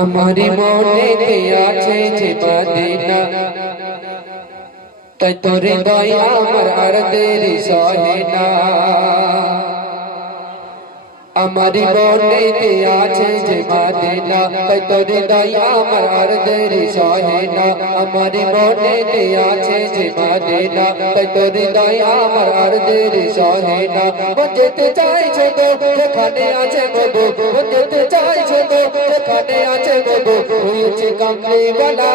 আমারি মনেতে আছে যে মদিনা তাই তোর দয়া আমার আর দেরি সহে না আমারি মনেতে আছে যে মদিনা তাই তোর দয়া আমার আর দেরি সহে না আমারি মনেতে আছে যে মদিনা তাই তোর দয়া আমার আর দেরি সহে না যেতে চাইছো তো যেখানে আছে মধু যেতে চাইছো তো যেখানে আছে মধু হয়েছে কামলি বালা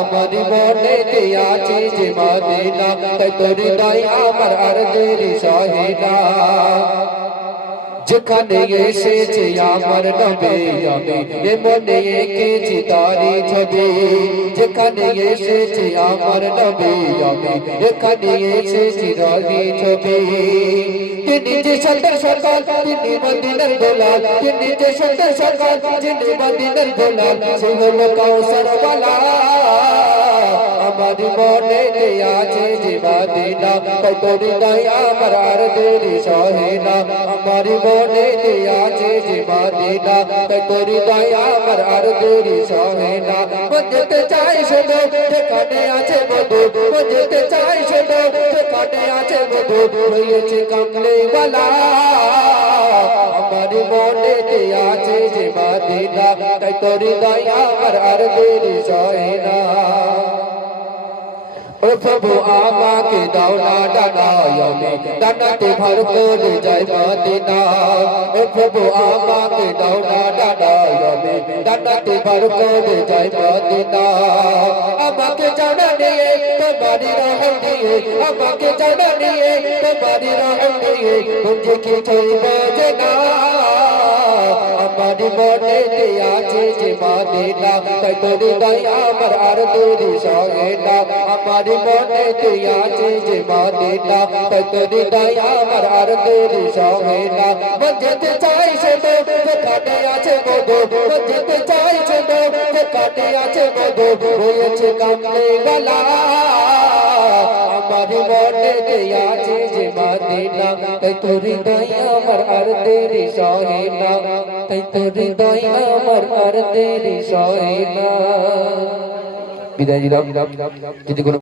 আমারি মনেতে আছে যে মদিনা তাই তোর দয়া আমার আর দেরি সহে না যেখানে এসেছে আমার নবী আমি মনে এঁকেছি তারি ছবি যেখানে এসেছে আমার নবী আমি এখানে এসেছি রবি ছবি তিনি যে সুন্দর সকাল তিনি মদিনার গোলাল তিনি যে সুন্দর সকাল তিনি মদিনার গোলাল সে হলো কাউসার ওয়ালা আমারি মনেতে আছে যে মদিনা তাই তোর দয়া আমার আর দেরি সহে না আমারি মনেতে আছে যে মদিনা তাই তোর দয়া আমার আর দেরি সহে না যেতে চাই শুধু যেখানে আছে মধু যেতে চাই শুধু যেখানে আছে মধু হয়েছে কামলি বালা আমারি মনেতে আছে যে মদিনা তাই তোর দয়া আমার আর দেরি সহে না ও প্রভু আমাকে দাও না ডানায় আমি ডানাতে ভর করে যাই মদিনা ও প্রভু আমাকে দাও না ডানায় আমি ডানাতে ভর করে যাই মদিনা আমাকে জানা নিয়ে তোমারি রহম দিয়ে আমাকে জানা নিয়ে তোমারি রহম দিয়ে মুঝে কিছুই বোঝে না আমারি মনেতে আছে যে মদিনা তাই তোর দয়া আমার আর দেরি সহে না আমারি মনেতে আছে যে মদিনা তাই তোর দয়া আমার আর দেরি সহে না যেতে চাই শুধু যেখানে আছে মধু যেতে চাই শুধু যেখানে আছে মধু হয়েছে কামলি বালা আমারি মনেতে আছে যে মদিনা তাই তোর দয়া আমার আর দেরি সহে না তাই তোর দয়া আমার আর দেরি সহে না বিদায় দিলাম যদি কোনো